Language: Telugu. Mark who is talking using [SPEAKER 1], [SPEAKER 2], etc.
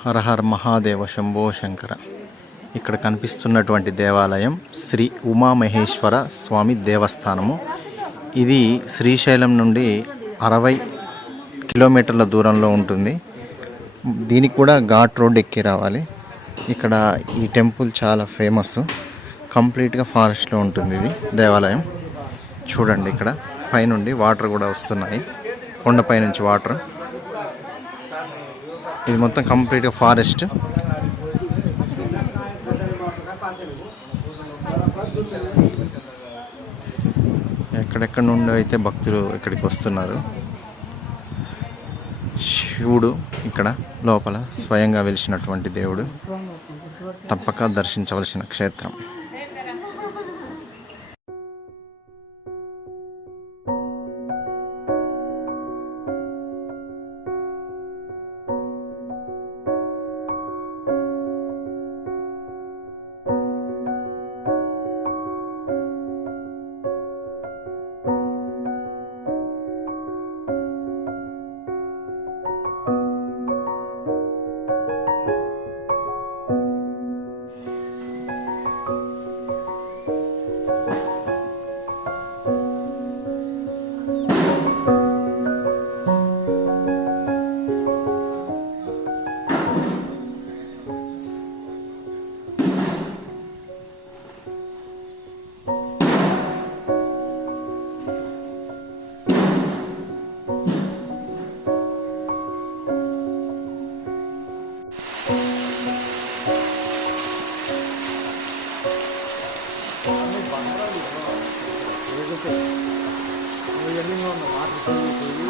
[SPEAKER 1] హరహర మహాదేవ శంభో శంకర. ఇక్కడ కనిపిస్తున్నటువంటి దేవాలయం శ్రీ ఉమామహేశ్వర స్వామి దేవస్థానము. ఇది శ్రీశైలం నుండి అరవై కిలోమీటర్ల దూరంలో ఉంటుంది. దీనికి కూడా ఘాట్ రోడ్ ఎక్కి రావాలి. ఇక్కడ ఈ టెంపుల్ చాలా ఫేమస్. కంప్లీట్గా ఫారెస్ట్లో ఉంటుంది ఇది దేవాలయం. చూడండి ఇక్కడ పైనుండి వాటర్ కూడా వస్తున్నాయి. కొండపై నుంచి వాటర్. ఇది మొత్తం కంప్లీట్గా ఫారెస్ట్ ఎక్కడెక్కడ నుండి అయితే భక్తులు ఇక్కడికి వస్తున్నారు. శివుడు ఇక్కడ లోపల స్వయంగా వెలిసినటువంటి దేవుడు. తప్పక దర్శించవలసిన క్షేత్రం.
[SPEAKER 2] これ闇ののあるという